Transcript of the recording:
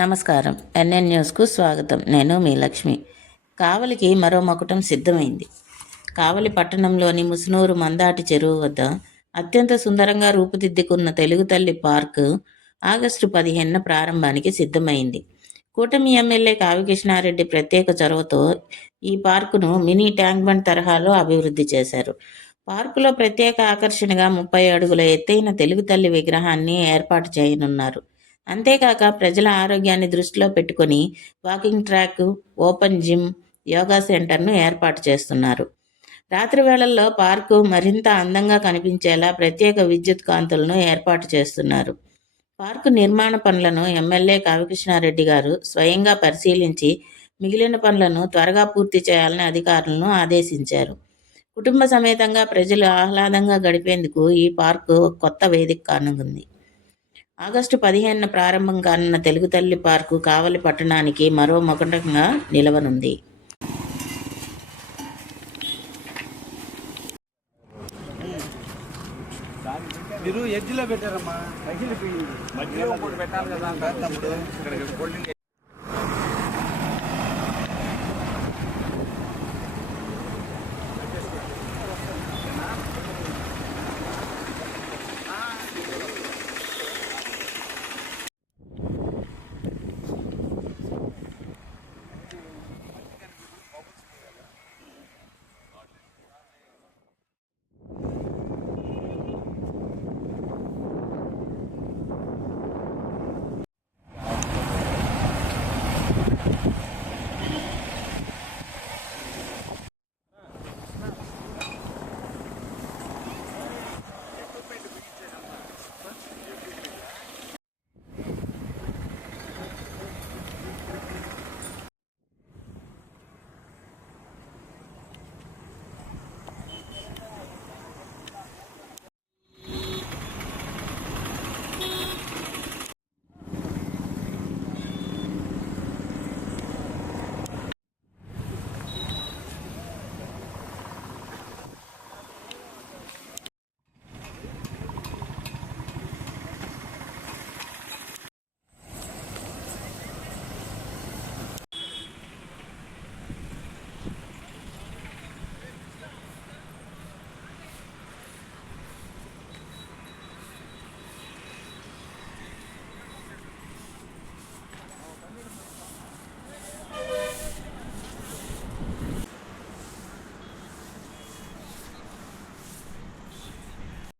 నమస్కారం. ఎన్ఎన్ న్యూస్కు స్వాగతం. నేను మీ లక్ష్మి. కావలికి మరో మకుటం సిద్ధమైంది. కావలి పట్టణంలోని ముసునూరు మందాటి చెరువు వద్ద అత్యంత సుందరంగా రూపుదిద్దుకున్న తెలుగు తల్లి పార్కు ఆగస్టు 15న ప్రారంభానికి సిద్ధమైంది. కూటమి ఎమ్మెల్యే కావి కృష్ణారెడ్డి ప్రత్యేక చొరవతో ఈ పార్కును మినీ ట్యాంక్ బండ్ తరహాలో అభివృద్ధి చేశారు. పార్కులో ప్రత్యేక ఆకర్షణగా 30 అడుగుల ఎత్తైన తెలుగు తల్లి విగ్రహాన్ని ఏర్పాటు చేయనున్నారు. అంతేకాక ప్రజల ఆరోగ్యాన్ని దృష్టిలో పెట్టుకొని walking track, open gym, yoga సెంటర్ను ఏర్పాటు చేస్తున్నారు. రాత్రి వేళల్లో పార్కు మరింత అందంగా కనిపించేలా ప్రత్యేక విద్యుత్ కాంతులను ఏర్పాటు చేస్తున్నారు. పార్కు నిర్మాణ పనులను ఎమ్మెల్యే కావికృష్ణారెడ్డి గారు స్వయంగా పరిశీలించి మిగిలిన పనులను త్వరగా పూర్తి చేయాలని అధికారులను ఆదేశించారు. కుటుంబ సమేతంగా ప్రజలు ఆహ్లాదంగా గడిపేందుకు ఈ పార్కు కొత్త వేదిక కానుంది. ఆగస్టు 15న ప్రారంభం కానున్న తెలుగు తల్లి పార్కు కావలి పట్టణానికి మరో మకుటంగా నిలవనుంది. మీరు ఎడ్జిలో పెట్టారమ్మా మధ్యలో ఇంకోటి పెట్టాలి కదా తమ్ముడు. ఇక్కడ